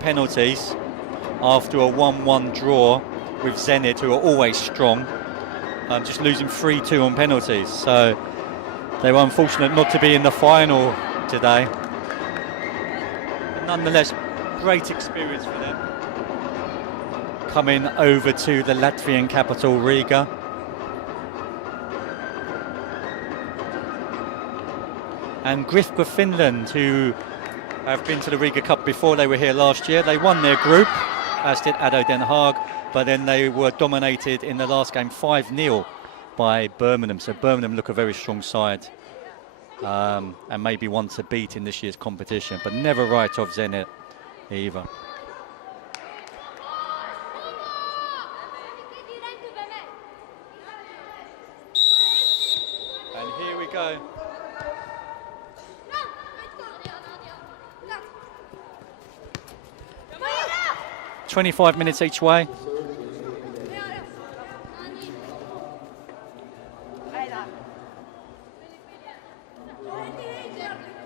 penalties after a 1-1 draw with Zenit, who are always strong, just losing 3-2 on penalties. So they were unfortunate not to be in the final today. But nonetheless, great experience for them. Coming over to the Latvian capital, Riga. And Grifka Finland, who have been to the Riga Cup before, they were here last year. They won their group, as did ADO Den Haag, but then they were dominated in the last game 5-0 by Birmingham. So Birmingham look a very strong side, and maybe one to beat in this year's competition, but never write off Zenit either. And here we go. 25 minutes each way.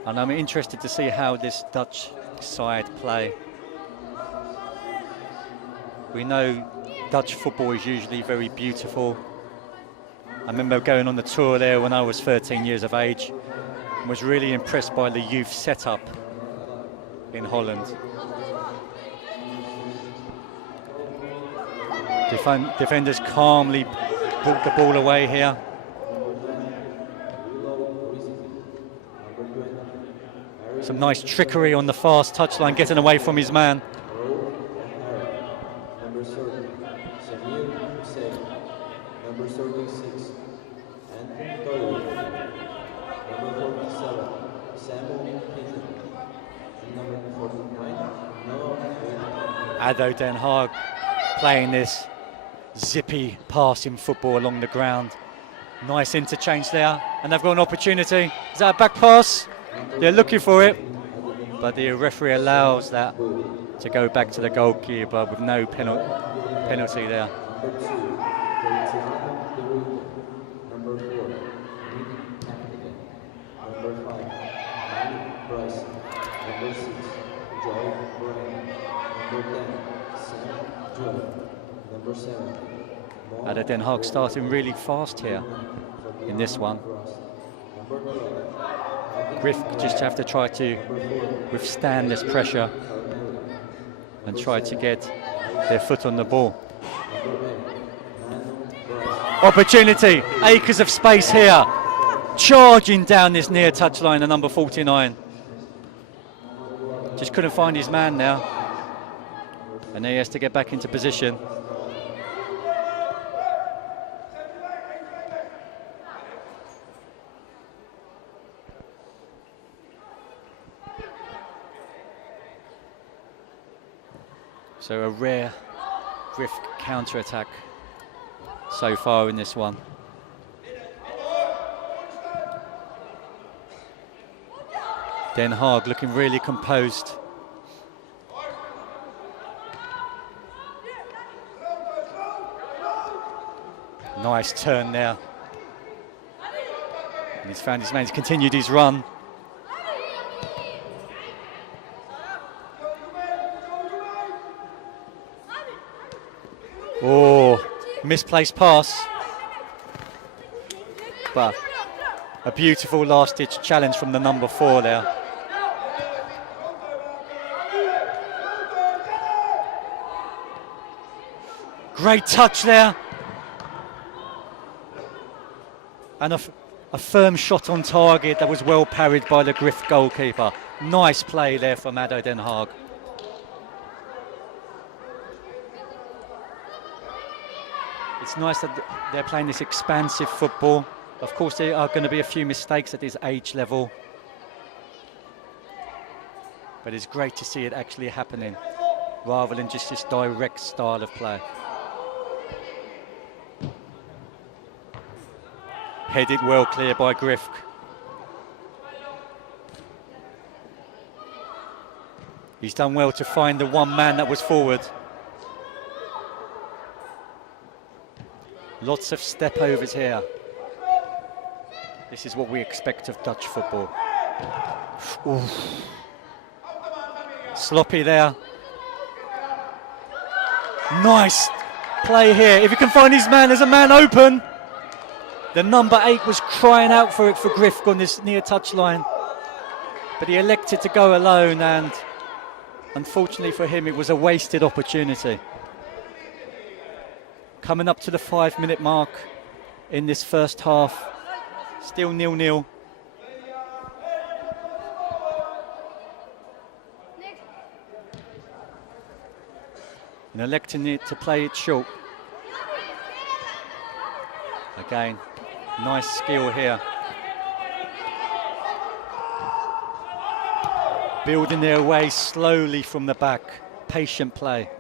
And I'm interested to see how this Dutch side play. We know Dutch football is usually very beautiful. I remember going on the tour there when I was 13 years of age and was really impressed by the youth setup in Holland. Defenders calmly brought the ball away here. Some nice trickery on the fast touchline, getting away from his man. ADO Den Haag playing this zippy passing football along the ground. Nice interchange there, and they've got an opportunity. Is that a back pass? They're looking for it, but the referee allows that to go back to the goalkeeper with no penalty there. ADO Den Haag starting really fast here in this one. Grif just have to try to withstand this pressure and try to get their foot on the ball. Opportunity, acres of space here. Charging down this near touchline, the number 49. Just couldn't find his man now. And he has to get back into position. So a rare Grif counter-attack so far in this one. Den Haag looking really composed. Nice turn there. And he's found his man, he's continued his run. Oh, misplaced pass. But a beautiful last-ditch challenge from the number 4 there. Great touch there. And a firm shot on target that was well parried by the Grif goalkeeper. Nice play there from ADO Den Haag. It's nice that they're playing this expansive football. Of course, there are going to be a few mistakes at this age level. But it's great to see it actually happening, rather than just this direct style of play. Headed well clear by Grif. He's done well to find the one man that was forward. Lots of step overs here. This is what we expect of Dutch football. Oof. Sloppy there. Nice play here. If he can find his man, there's a man open. The number 8 was crying out for it for Griff on this near touchline. But he elected to go alone, and unfortunately for him, it was a wasted opportunity. Coming up to the 5-minute mark in this first half. Still 0-0. And electing it to play it short. Again, nice skill here. Building their way slowly from the back. Patient play.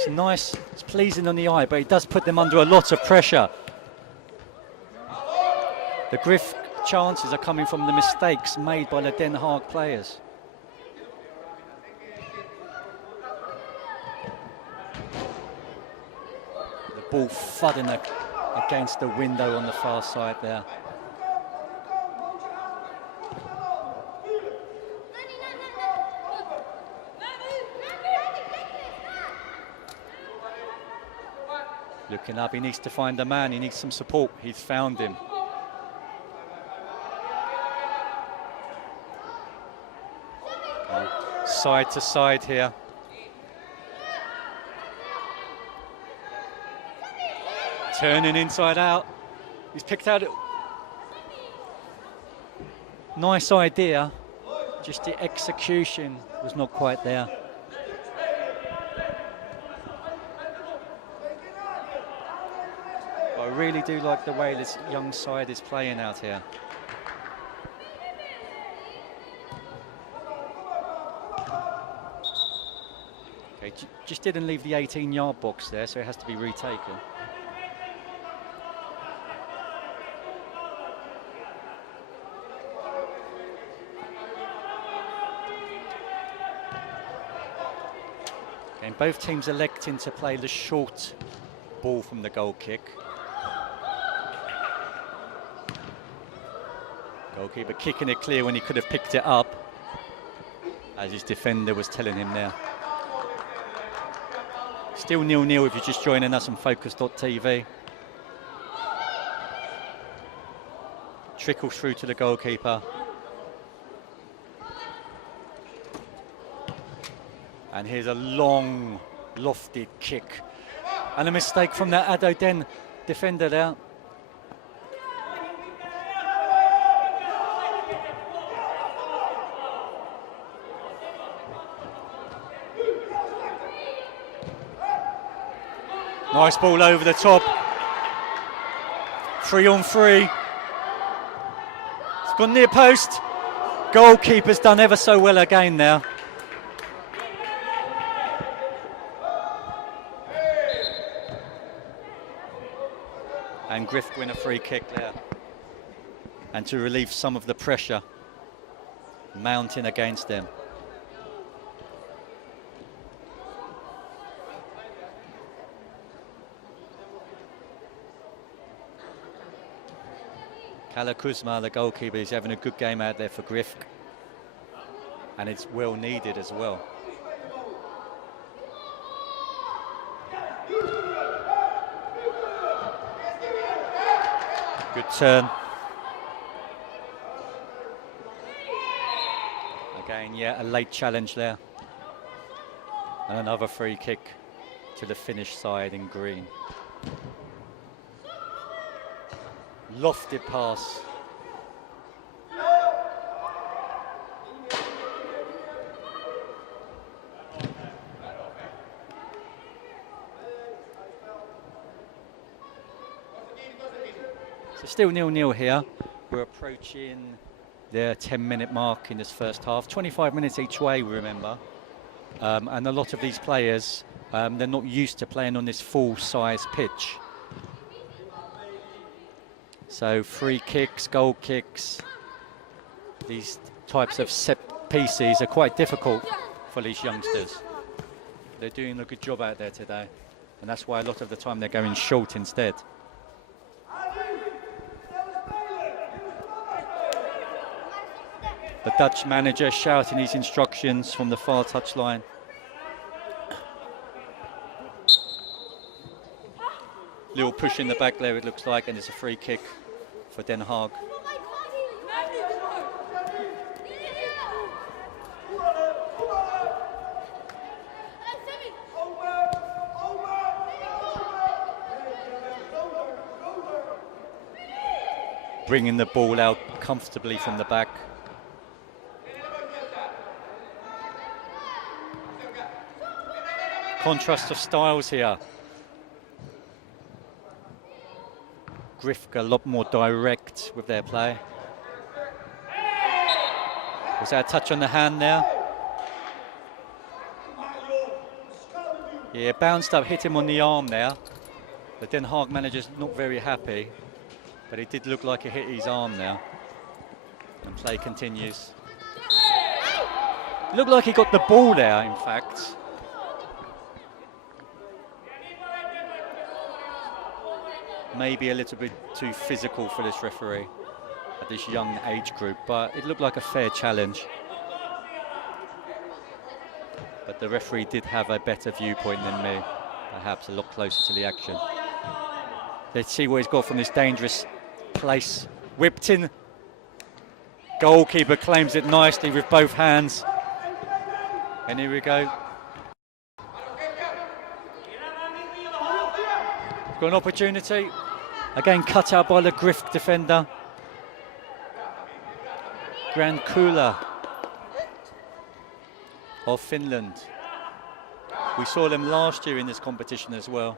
It's nice, it's pleasing on the eye, but it does put them under a lot of pressure. The Griff chances are coming from the mistakes made by the Den Haag players. The ball thudding against the window on the far side there. Looking up, he needs to find a man, he needs some support, he's found him. Side to side here. Turning inside out, he's picked out. Nice idea, just the execution was not quite there. I really do like the way this young side is playing out here. Okay, just didn't leave the 18-yard box there, so it has to be retaken. Okay, both teams electing to play the short ball from the goal kick. Goalkeeper kicking it clear when he could have picked it up, as his defender was telling him there. Still 0-0 if you're just joining us on Focus.tv. Trickles through to the goalkeeper. And here's a long, lofted kick. And a mistake from the Ado Den defender there. Nice ball over the top. 3-on-3. It's gone near post. Goalkeeper's done ever so well again now. And Griff win a free kick there. And to relieve some of the pressure mounting against them. Kalle Kuzma, the goalkeeper, is having a good game out there for Griff. And it's well needed as well. Good turn. Again, yeah, a late challenge there. And another free kick to the Finnish side in green. Lofted pass. So still 0-0 here. We're approaching the 10-minute mark in this first half. 25 minutes each way, remember. And a lot of these players, they're not used to playing on this full-size pitch. So free kicks, goal kicks, these types of set pieces are quite difficult for these youngsters. They're doing a good job out there today, and that's why a lot of the time they're going short instead. The Dutch manager shouting his instructions from the far touchline. Little push in the back there, it looks like, and it's a free kick for Den Haag. Bringing the ball out comfortably from the back. Contrast of styles here. Grifka a lot more direct with their play. Was that a touch on the hand there? Yeah, bounced up, hit him on the arm there. The Den Haag manager's not very happy, but it did look like it hit his arm there. And play continues. Looked like he got the ball there, in fact. Maybe a little bit too physical for this referee at this young age group, but it looked like a fair challenge. But the referee did have a better viewpoint than me, perhaps a lot closer to the action. Let's see what he's got from this dangerous place. Whipped in. Goalkeeper claims it nicely with both hands. And here we go. Got an opportunity. Again, cut out by the Grif defender. Grand Kula of Finland. We saw them last year in this competition as well.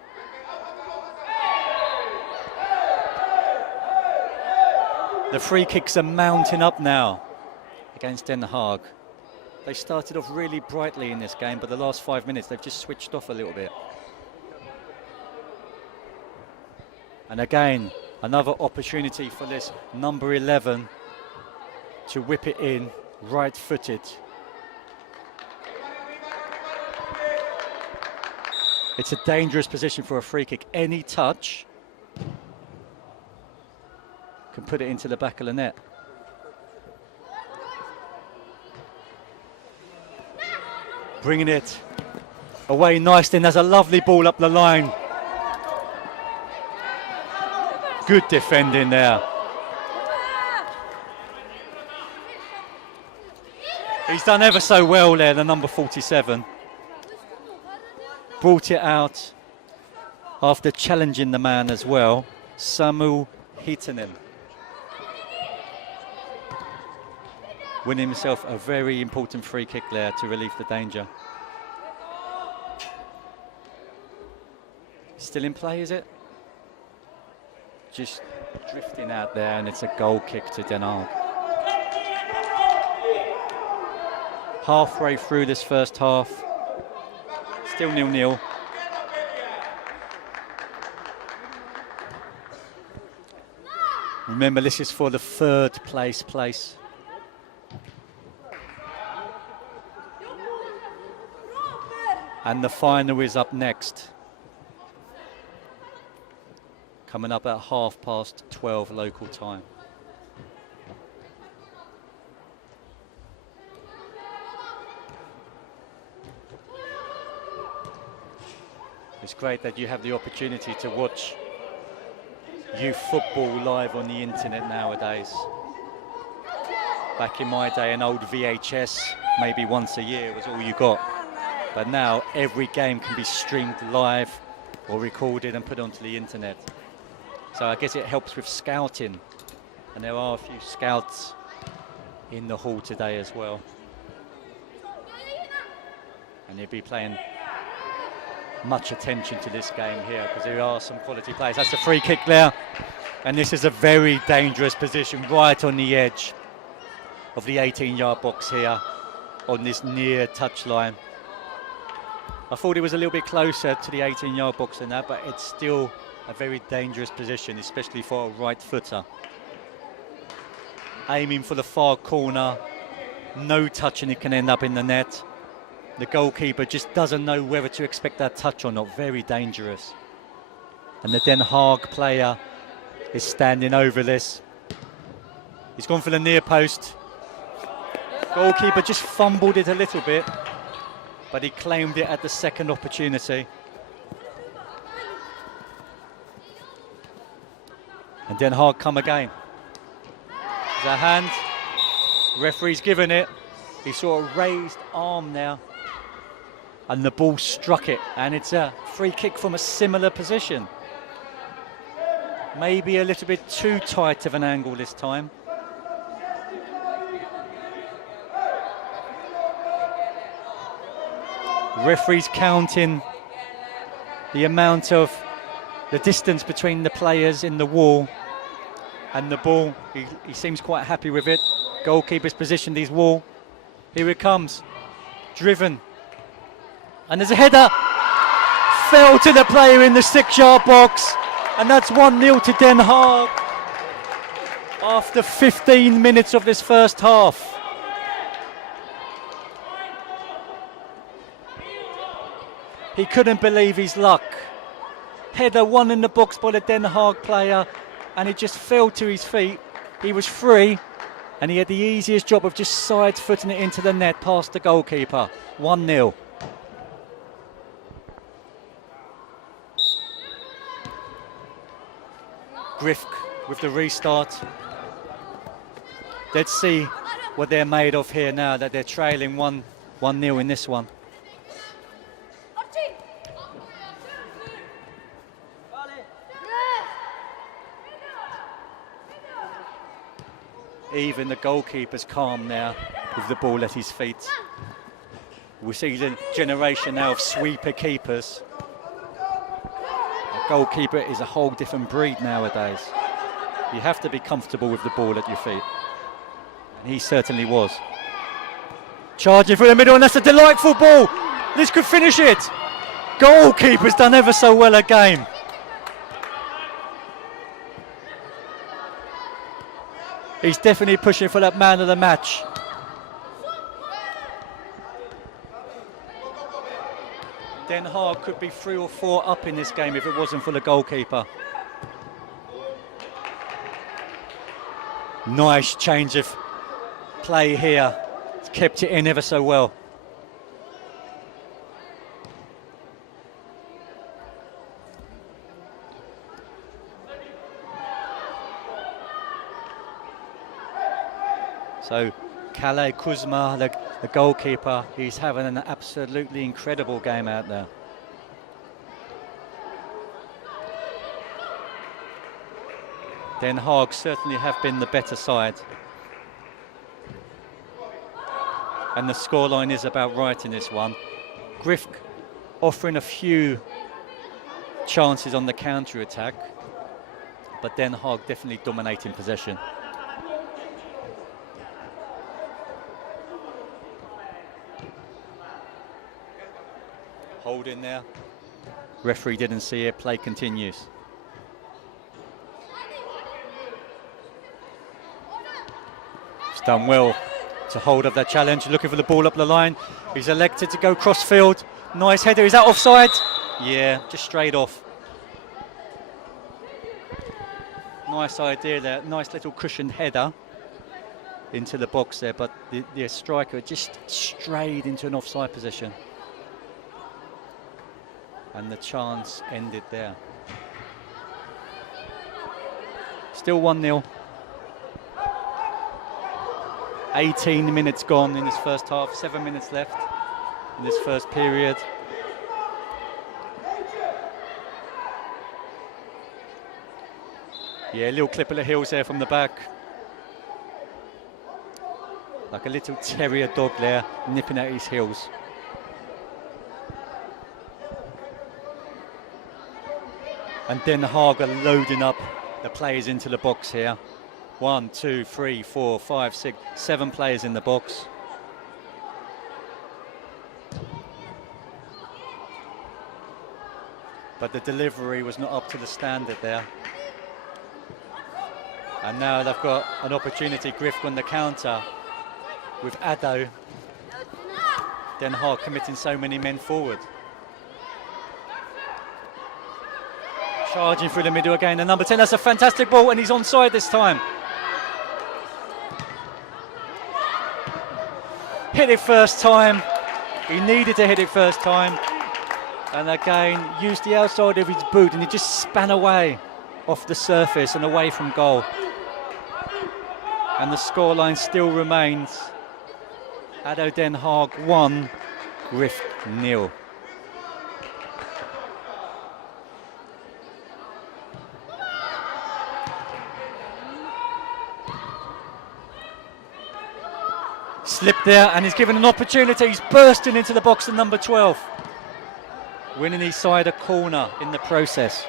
The free kicks are mounting up now against Den Haag. They started off really brightly in this game, but the last 5 minutes they've just switched off a little bit. And again, another opportunity for this number 11 to whip it in, right-footed. It's a dangerous position for a free kick. Any touch can put it into the back of the net. Bringing it away nicely, and there's a lovely ball up the line. Good defending there. He's done ever so well there, the number 47. Brought it out after challenging the man as well, Samu Hietanen. Winning himself a very important free kick there to relieve the danger. Still in play, is it? Just drifting out there, and it's a goal kick to Den Haag. Halfway through this first half, still 0-0. Remember, this is for the third place. And the final is up next. Coming up at 12:30 local time. It's great that you have the opportunity to watch youth football live on the internet nowadays. Back in my day, an old VHS, maybe once a year was all you got. But now every game can be streamed live or recorded and put onto the internet. So I guess it helps with scouting, and there are a few scouts in the hall today as well. And they'll be paying much attention to this game here because there are some quality players. That's a free kick there, and this is a very dangerous position right on the edge of the 18-yard box here on this near touchline. I thought it was a little bit closer to the 18-yard box than that, but it's still a very dangerous position, especially for a right footer. Aiming for the far corner, no touch and it can end up in the net. The goalkeeper just doesn't know whether to expect that touch or not. Very dangerous. And the Den Haag player is standing over this. He's gone for the near post. Goalkeeper just fumbled it a little bit, but he claimed it at the second opportunity. And Den Haag come again. There's a hand. Referee's given it. He saw a raised arm now. And the ball struck it. And it's a free kick from a similar position. Maybe a little bit too tight of an angle this time. Referee's counting the amount of the distance between the players in the wall and the ball. He seems quite happy with it. Goalkeeper's positioned his wall. Here it comes. Driven. And there's a header. Fell to the player in the 6-yard box. And that's 1-0 to Den Haag after 15 minutes of this first half. He couldn't believe his luck. Header won in the box by the Den Haag player, and he just fell to his feet. He was free, and he had the easiest job of just side-footing it into the net past the goalkeeper. 1-0. Grifk with the restart. Let's see what they're made of here now that they're trailing 1-0 in this one. Even the goalkeeper's calm now with the ball at his feet. We see the generation now of sweeper keepers. A goalkeeper is a whole different breed nowadays. You have to be comfortable with the ball at your feet. And he certainly was. Charging through the middle, and that's a delightful ball. This could finish it. Goalkeeper's done ever so well again. He's definitely pushing for that man of the match. Den Haag could be 3 or 4 up in this game if it wasn't for the goalkeeper. Nice change of play here. He's kept it in ever so well. So Kalle Kuzma, the goalkeeper, he's having an absolutely incredible game out there. Den Haag certainly have been the better side. And the scoreline is about right in this one. Grifk offering a few chances on the counter-attack, but Den Haag definitely dominating possession. Hold in there. Referee didn't see it. Play continues. He's done well to hold up that challenge. Looking for the ball up the line. He's elected to go cross-field. Nice header. Is that offside? Yeah, just straight off. Nice idea there. Nice little cushioned header into the box there, but the striker just strayed into an offside position. And the chance ended there. Still 1-0. 18 minutes gone in this first half, 7 minutes left in this first period. Yeah, a little clip of the heels there from the back. Like a little terrier dog there, nipping at his heels. And Den Haag are loading up the players into the box here. 1, 2, 3, 4, 5, 6, 7 players in the box. But the delivery was not up to the standard there. And now they've got an opportunity. Grifk on the counter with Addo. Den Haag committing so many men forward. Charging through the middle again, and number 10, that's a fantastic ball, and he's onside this time. Hit it first time. He needed to hit it first time. And again, used the outside of his boot, and he just span away off the surface and away from goal. And the scoreline still remains ADO Den Haag 1, Grif 0. Slipped there, and he's given an opportunity. He's bursting into the box at number 12. Winning his side a corner in the process.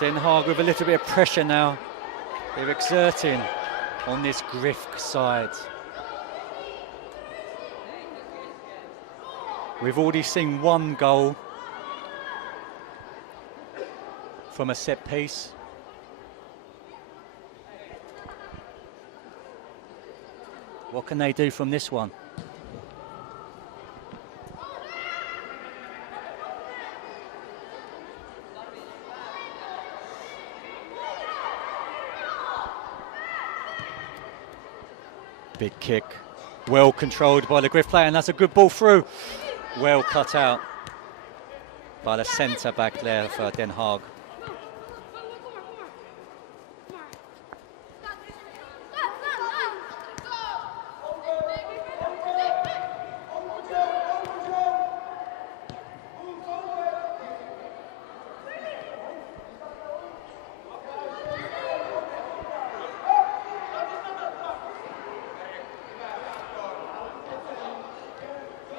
Den Haag with a little bit of pressure now. They're exerting on this Grif side. We've already seen one goal from a set piece. What can they do from this one? Big kick, well controlled by the Grif player, and that's a good ball through. Well cut out by the centre back there for Den Haag.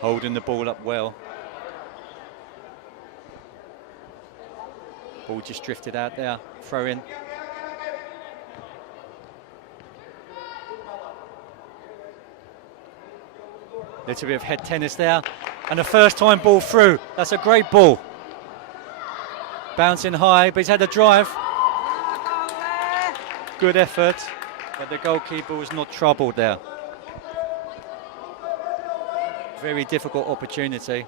Holding the ball up well. Ball just drifted out there, throw in. Little bit of head tennis there. And the first time ball through. That's a great ball. Bouncing high, but he's had a drive. Good effort, but the goalkeeper was not troubled there. Very difficult opportunity,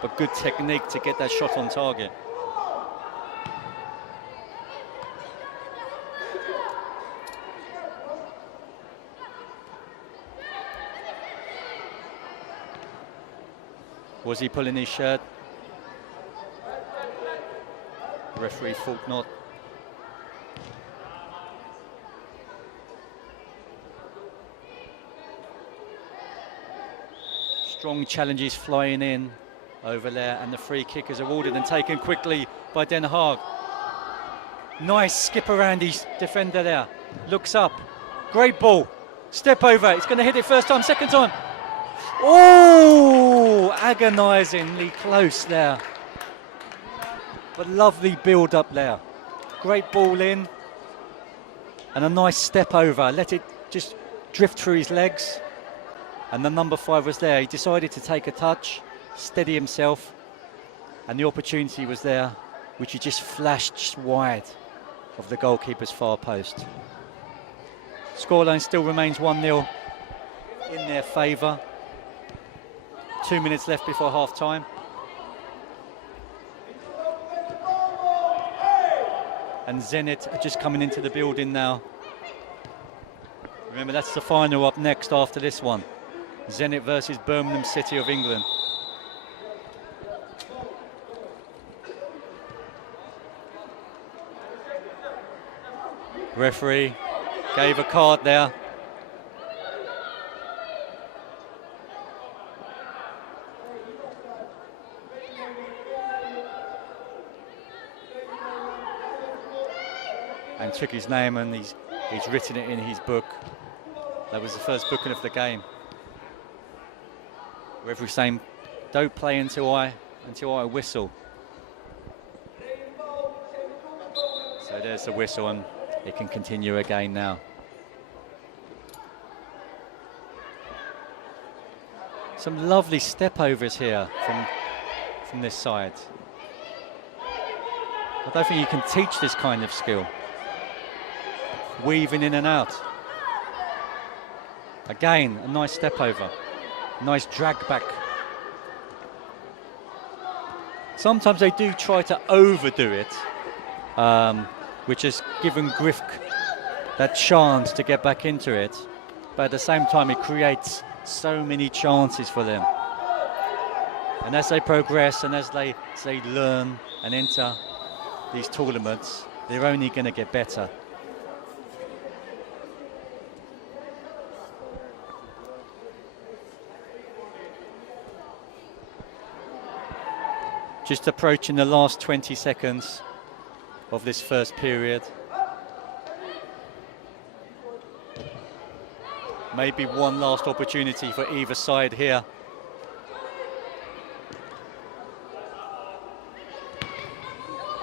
but good technique to get that shot on target. Was he pulling his shirt? Referee thought not. Strong challenges flying in over there, and the free kick is awarded and taken quickly by Den Haag. Nice skip around his defender there. Looks up. Great ball. Step over. It's going to hit it first time, second time. Oh, agonisingly close there. But lovely build up there. Great ball in. And a nice step over. Let it just drift through his legs. And the number 5 was there. He decided to take a touch, steady himself, and the opportunity was there, which he just flashed wide of the goalkeeper's far post. Scoreline still remains 1-0 in their favour. 2 minutes left before half time. And Zenit are just coming into the building now. Remember, that's the final up next after this one. Zenit versus Birmingham City of England. Referee gave a card there. And took his name, and he's written it in his book. That was the first booking of the game. Referee saying, don't play until I whistle. So there's the whistle, and it can continue again now. Some lovely step overs here from this side. I don't think you can teach this kind of skill. weaving in and out. Again, a nice step over, nice drag back. Sometimes they do try to overdo it, which has given Grifk that chance to get back into it, but at the same time it creates so many chances for them. And as they progress and as they learn and enter these tournaments, they're only going to get better. Just approaching the last 20 seconds of this first period. Maybe one last opportunity for either side here.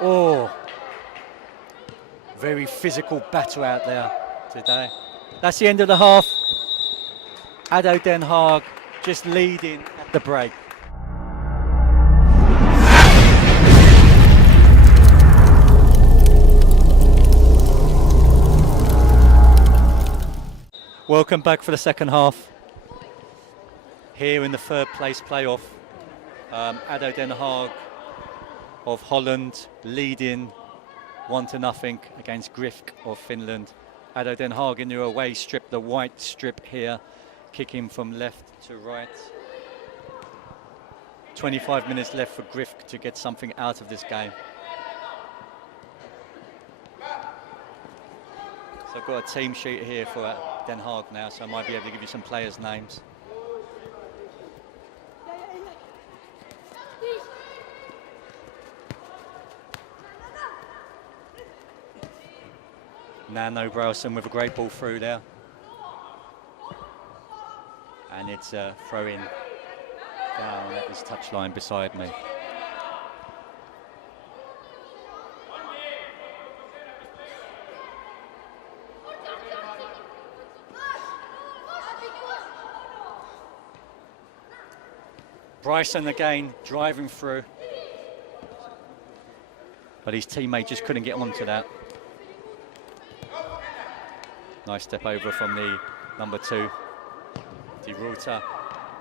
Oh, very physical battle out there today. That's the end of the half. ADO Den Haag just leading at the break. Welcome back for the second half. Here in the third place playoff, ADO Den Haag of Holland leading 1-0 against Grifk of Finland. ADO Den Haag in their away strip, the white strip here, kicking from left to right. 25 minutes left for Grifk to get something out of this game. So I've got a team sheet here for Den Haag now, so I might be able to give you some players' names. Nano Browson with a great ball through there. And it's a throw-in down at this touchline beside me. Bryson again driving through, but his teammate just couldn't get onto that. Nice step over from the number 2, De Ruta,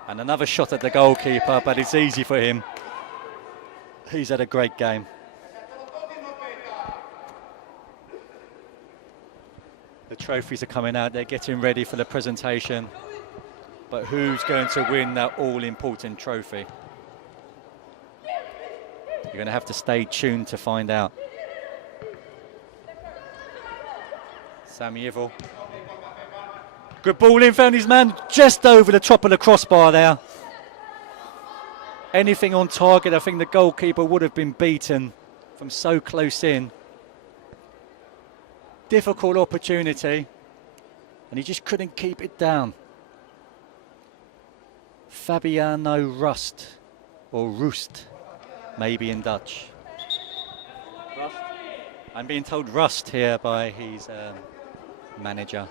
and another shot at the goalkeeper, but it's easy for him. He's had a great game. The trophies are coming out, they're getting ready for the presentation. But who's going to win that all-important trophy? You're going to have to stay tuned to find out. Sami Yvel. Good ball in, found his man just over the top of the crossbar there. Anything on target, I think the goalkeeper would have been beaten from so close in. Difficult opportunity, and he just couldn't keep it down. Fabiano Rust, or Rust, maybe in Dutch. Rust? I'm being told Rust here by his manager.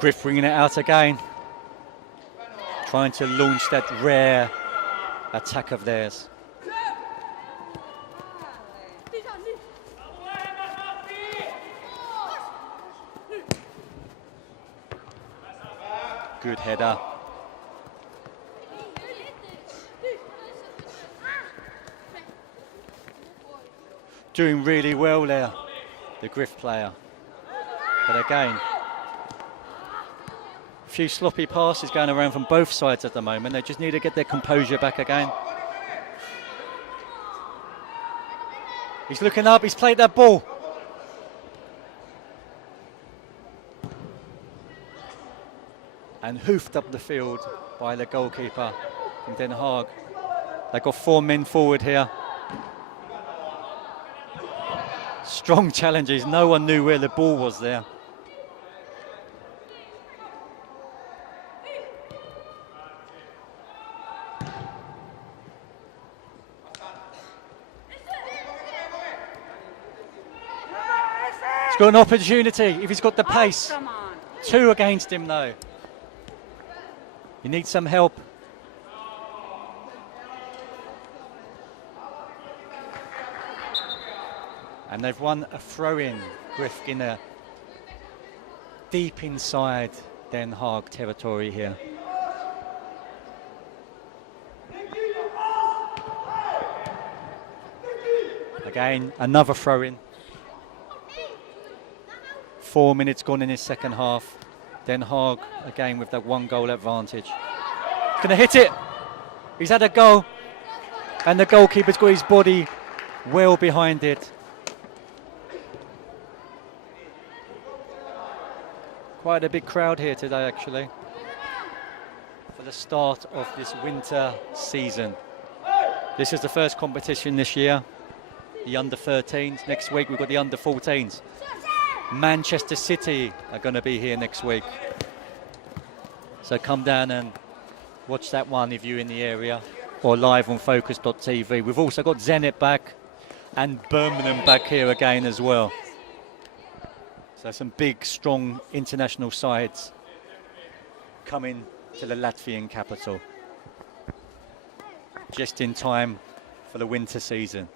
Griff bringing it out again, trying to launch that rare attack of theirs. Good header. Doing really well there, the Griff player. But again, a few sloppy passes going around from both sides at the moment. They just need to get their composure back again. He's looking up, he's played that ball. And hoofed up the field by the goalkeeper from Den Haag. They've got 4 men forward here. Strong challenges, no one knew where the ball was there. He's got an opportunity if he's got the pace. Come on. 2 against him though. He needs some help. And they've won a throw-in, Griff, deep inside Den Haag territory here. Again, another throw-in. 4 minutes gone in his second half. Den Haag again with that 1-goal advantage. Gonna hit it. He's had a goal. And the goalkeeper's got his body well behind it. Quite a big crowd here today, actually, for the start of this winter season. This is the first competition this year, the under-13s. Next week we've got the under-14s. Manchester City are going to be here next week. So come down and watch that one if you're in the area, or live on Focus.tv. We've also got Zenit back and Birmingham back here again as well. So some big, strong international sides coming to the Latvian capital just in time for the winter season.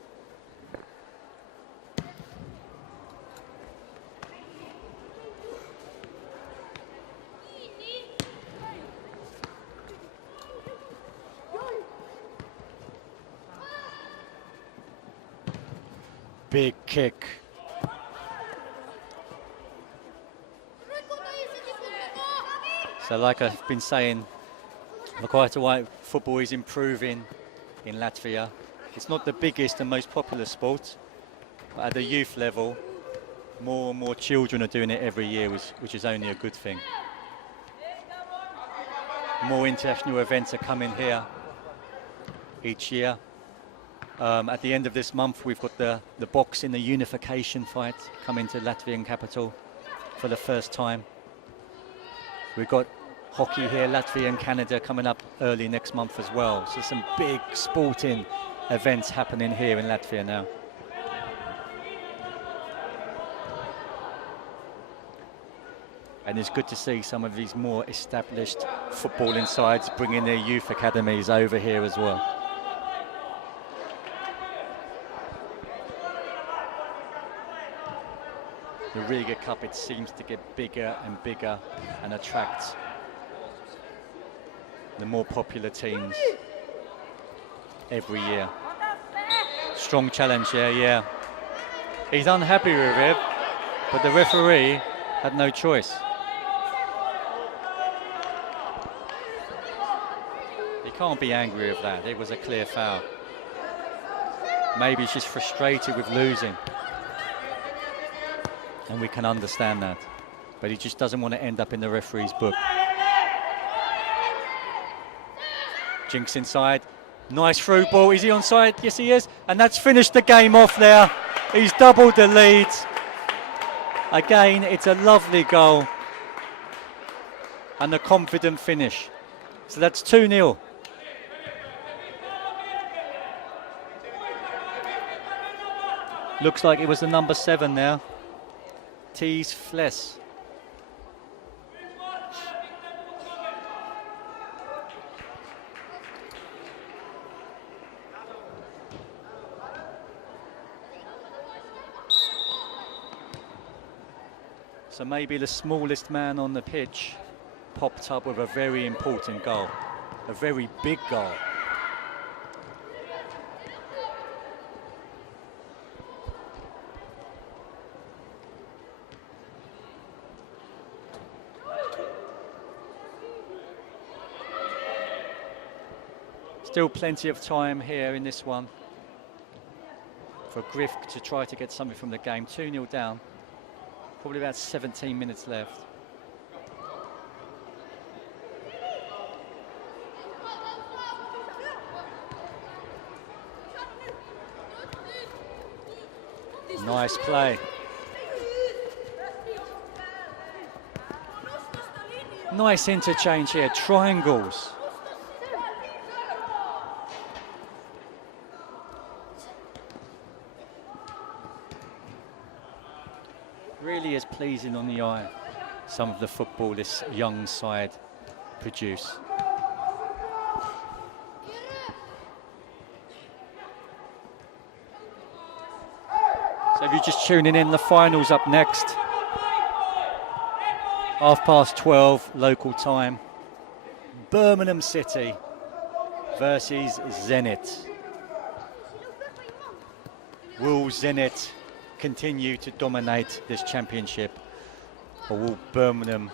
Big kick. So like I've been saying for quite a while, football is improving in Latvia. It's not the biggest and most popular sport, but at the youth level, more and more children are doing it every year, which is only a good thing. More international events are coming here each year. At the end of this month, we've got the boxing, the unification fight coming to Latvian capital for the first time. We've got hockey here, Latvia and Canada coming up early next month as well. So some big sporting events happening here in Latvia now. And it's good to see some of these more established footballing sides bringing their youth academies over here as well. The Riga Cup, it seems to get bigger and bigger and attract the more popular teams every year. Strong challenge here, yeah. He's unhappy with it, but the referee had no choice. He can't be angry with that. It was a clear foul. Maybe he's just frustrated with losing. And we can understand that. But he just doesn't want to end up in the referee's book. Jinx inside. Nice through ball. Is he onside? Yes, he is. And that's finished the game off there. He's doubled the lead. Again, it's a lovely goal. And a confident finish. So that's 2-0. Looks like it was the number 7 now. Tees Fles. So maybe the smallest man on the pitch popped up with a very important goal, a very big goal. Still plenty of time here in this one for Griff to try to get something from the game. 2-0 down. Probably about 17 minutes left. Nice play. Nice interchange here, triangles. Really is pleasing on the eye, some of the football this young side produce. So if you're just tuning in, the final's up next. 12:30 local time. Birmingham City versus Zenit. Will Zenit continue to dominate this championship, or will Birmingham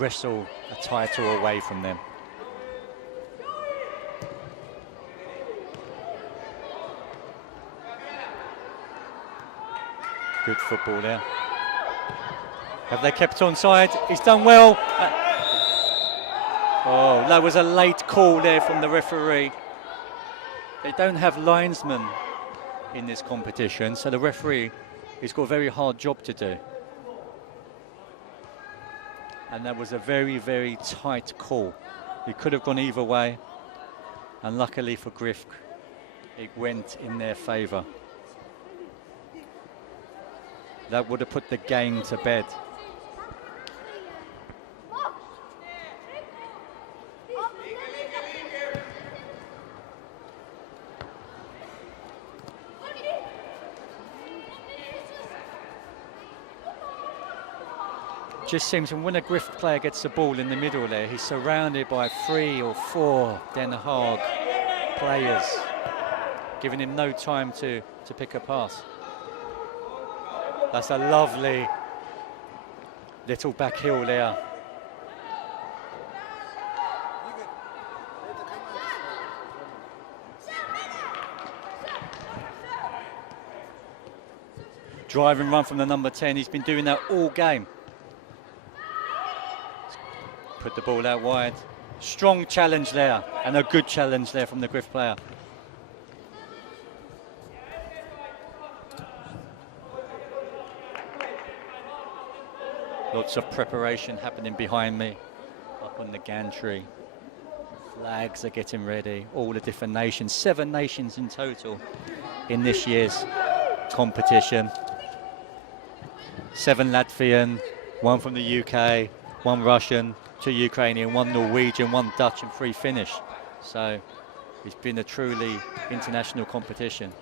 wrestle a title away from them? Good football there. Have they kept onside? He's done well. Oh, that was a late call there from the referee. They don't have linesmen in this competition, so the referee has got a very hard job to do. And that was a very, very tight call. It could have gone either way, and luckily for Griff, it went in their favour. That would have put the game to bed. Just seems when a Griff player gets the ball in the middle there, he's surrounded by 3 or 4 Den Haag players, giving him no time to pick a pass. That's a lovely little back heel there. Driving run from the number 10, he's been doing that all game. Put the ball out wide. Strong challenge there, and a good challenge there from the Griff player. Lots of preparation happening behind me, up on the gantry. Flags are getting ready, all the different nations, 7 nations in total in this year's competition. 7 Latvian, 1 from the UK, 1 Russian, 2 Ukrainian, 1 Norwegian, 1 Dutch and 3 Finnish. So it's been a truly international competition.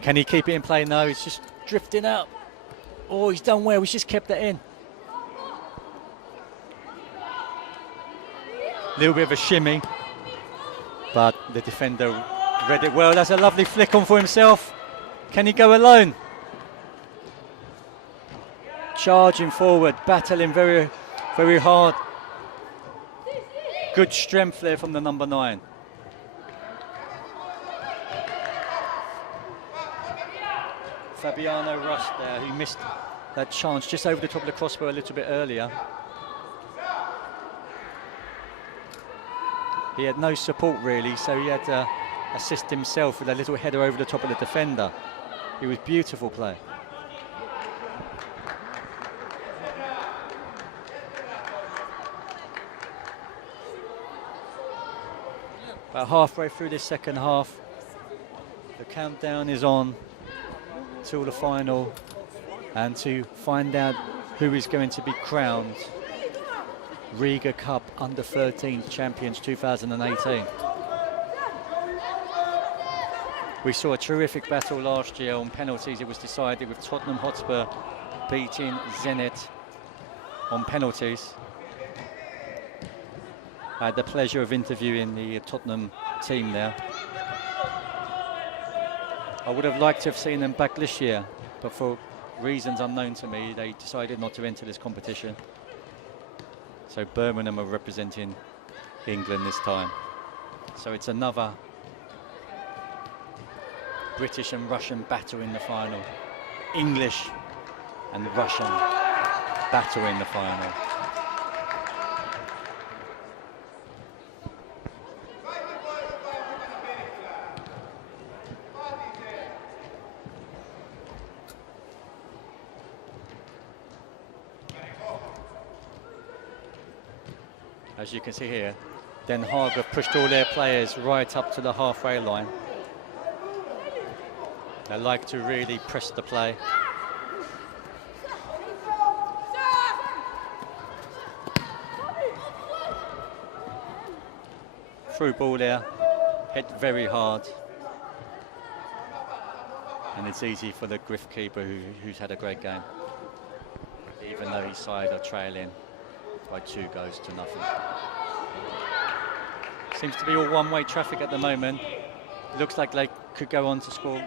Can he keep it in play? No, he's just drifting out. Oh, he's done well, he's just kept it in. Little bit of a shimmy, but the defender read it well. That's a lovely flick on for himself. Can he go alone? Charging forward, battling very, very hard. Good strength there from the number 9. Fabiano Rust there, who missed that chance just over the top of the crossbar a little bit earlier. He had no support really, so he had to assist himself with a little header over the top of the defender. It was beautiful play. About halfway through this second half, the countdown is on till the final, and to find out who is going to be crowned Riga Cup Under 13 champions 2018. We saw a terrific battle last year on penalties. It was decided with Tottenham Hotspur beating Zenit on penalties. I had the pleasure of interviewing the Tottenham team there. I would have liked to have seen them back this year, but for reasons unknown to me, they decided not to enter this competition. So Birmingham are representing England this time. So it's another British and Russian battle in the final. English and Russian battle in the final. As you can see here, Den Haag have pushed all their players right up to the halfway line. They like to really press the play. Through ball there, hit very hard. And it's easy for the Griff keeper who's had a great game, even though his side are trailing by 2 goals to nothing. Seems to be all one-way traffic at the moment. Looks like they could go on to score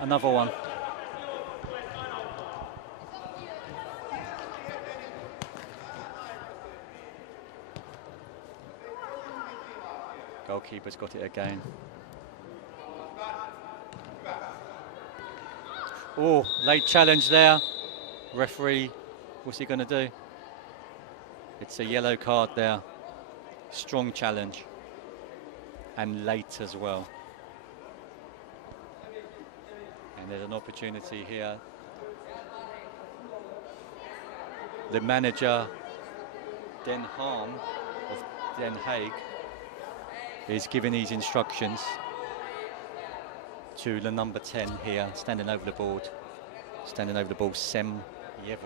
another one. Goalkeeper's got it again. Oh, late challenge there. Referee, what's he going to do? It's a yellow card there. Strong challenge. And late as well. And there's an opportunity here. The manager, Den Haan of Den Haag, is giving these instructions to the number 10 here, standing over the ball, Sem Yevel.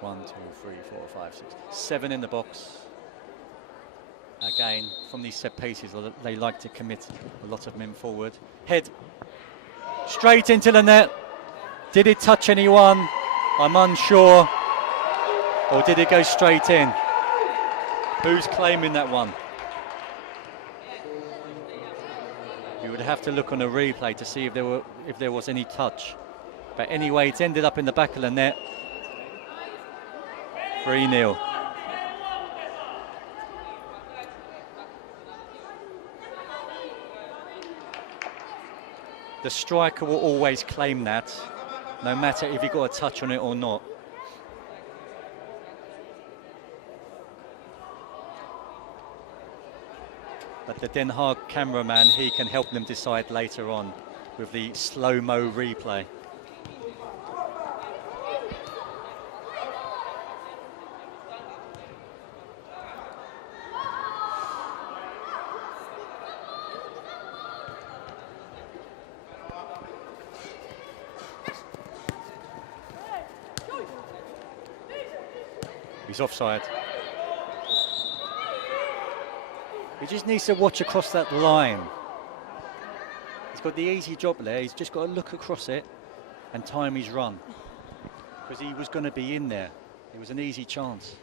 One, 2, 3, 4, 5, 6, 7 in the box. Again, from these set pieces, they like to commit a lot of men forward. Head straight into the net. Did it touch anyone? I'm unsure. Or did it go straight in? Who's claiming that one? You would have to look on a replay to see if there was any touch. But anyway, it's ended up in the back of the net. 3-0. The striker will always claim that, no matter if he got a touch on it or not. But the Den Haag cameraman, he can help them decide later on with the slow-mo replay. He's offside. He just needs to watch across that line. He's got the easy job there. He's just got to look across it and time his run. Because he was going to be in there. It was an easy chance.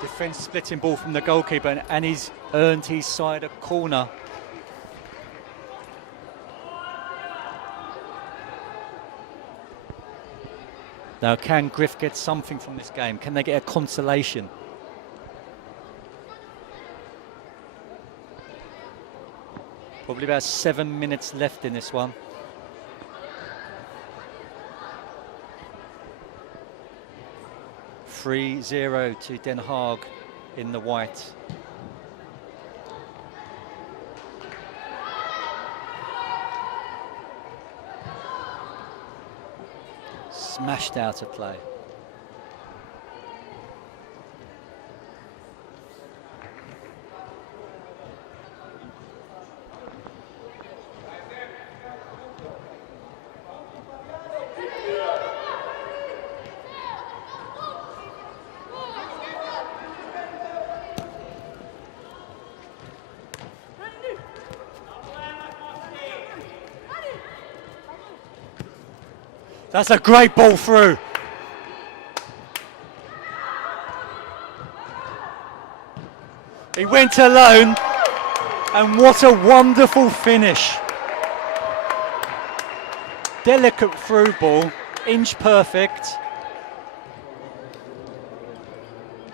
Defence splitting ball from the goalkeeper, and he's earned his side a corner. Now, can Griff get something from this game? Can they get a consolation? Probably about 7 minutes left in this one. (3-0) to Den Haag in the white. Smashed out of play. That's a great ball through. He went alone, and what a wonderful finish. Delicate through ball, inch perfect.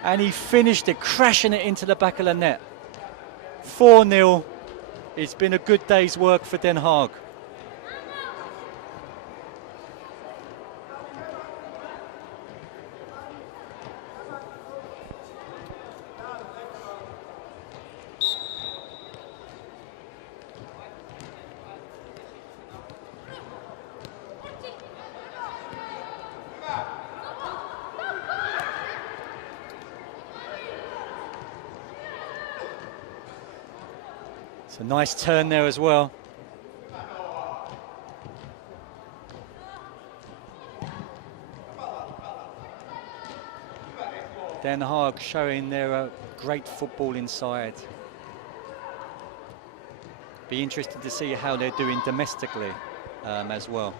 And he finished it, crashing it into the back of the net. 4-0. It's been a good day's work for Den Haag. It's a nice turn there as well. Den Haag showing their great football inside. Be interested to see how they're doing domestically as well.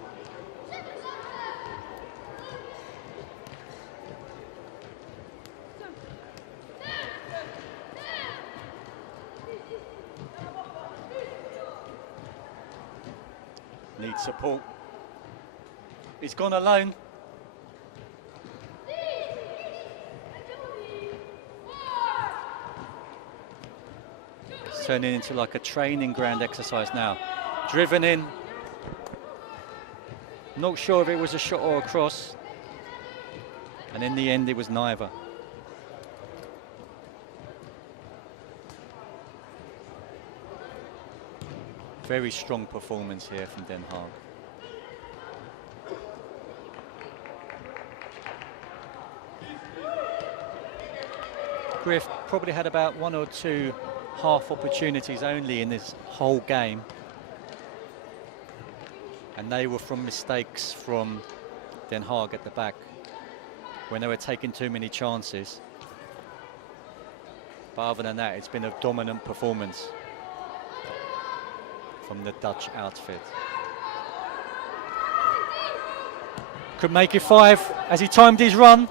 Needs support. He's gone alone. It's turning into like a training ground exercise now. Driven in. Not sure if it was a shot or a cross. And in the end, it was neither. Very strong performance here from Den Haag. Griff probably had about 1 or 2 half opportunities only in this whole game. And they were from mistakes from Den Haag at the back, when they were taking too many chances. But other than that, it's been a dominant performance from the Dutch outfit. Could make it 5 as he timed his run.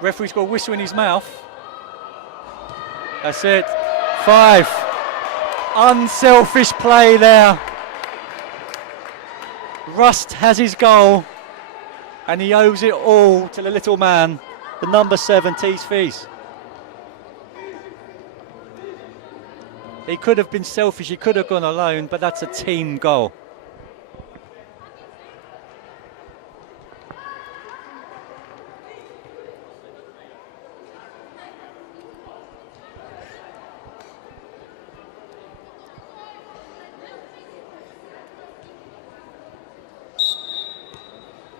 Referee's got a whistle in his mouth. That's it, 5. Unselfish play there. Rust has his goal, and he owes it all to the little man, the number 7, Thies Vries. He could have been selfish, he could have gone alone, but that's a team goal.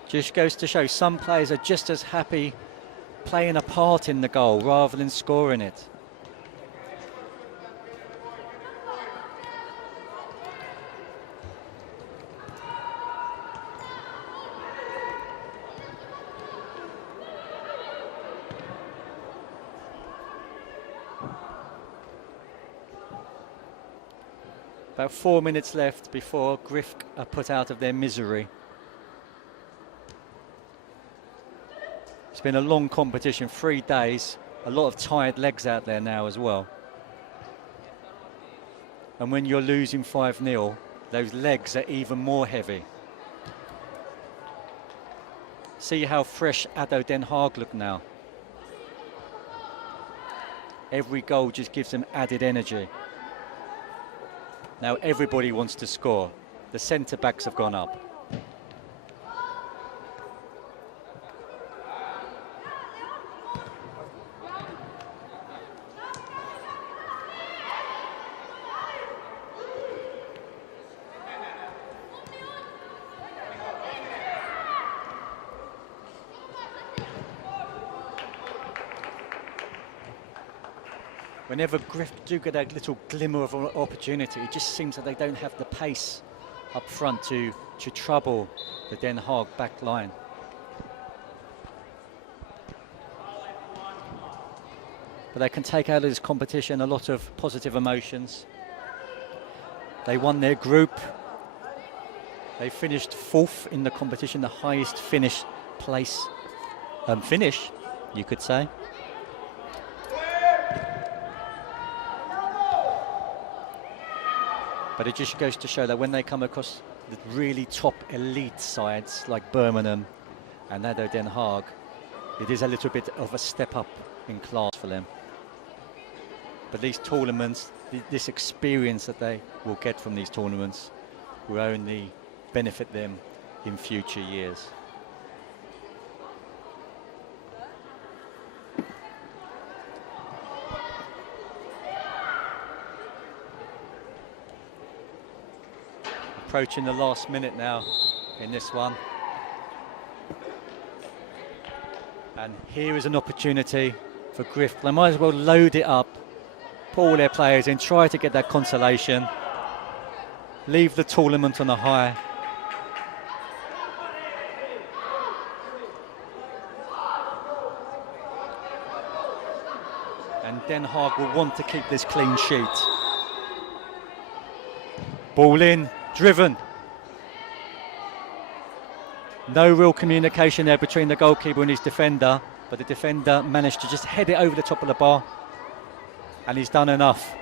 Just goes to show some players are just as happy playing a part in the goal rather than scoring it. About 4 minutes left before Griff are put out of their misery. It's been a long competition, 3 days, a lot of tired legs out there now as well. And when you're losing 5-0, those legs are even more heavy. See how fresh ADO Den Haag look now. Every goal just gives them added energy. Now everybody wants to score. The centre-backs have gone up. Whenever Griff do get a little glimmer of an opportunity, it just seems that they don't have the pace up front to trouble the Den Haag back line. But they can take out of this competition a lot of positive emotions. They won their group. They finished 4th in the competition, the highest finish, you could say. But it just goes to show that when they come across the really top elite sides like Birmingham and ADO Den Haag, it is a little bit of a step up in class for them. But these tournaments, this experience that they will get from these tournaments will only benefit them in future years. Approaching the last minute now in this one. And here is an opportunity for Griff. They might as well load it up put all their players in, try to get that consolation, leave the tournament on a high. And Den Haag will want to keep this clean sheet. Ball in, driven. No real communication there between the goalkeeper and his defender, but the defender managed to just head it over the top of the bar, and he's done enough.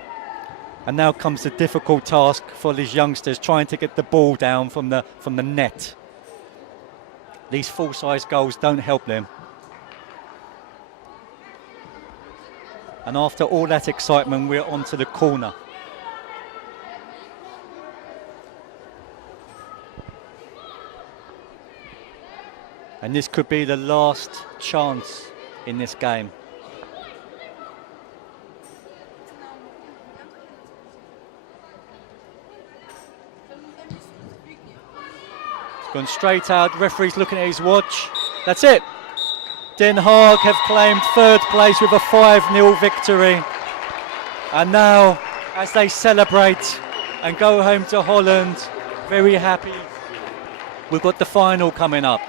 And now comes the difficult task for these youngsters, trying to get the ball down from the net. These full-size goals don't help them. And after all that excitement, we're onto the corner. And this could be the last chance in this game. It's gone straight out. Referee's looking at his watch. That's it. Den Haag have claimed third place with a 5-0 victory. And now, as they celebrate and go home to Holland, very happy, we've got the final coming up.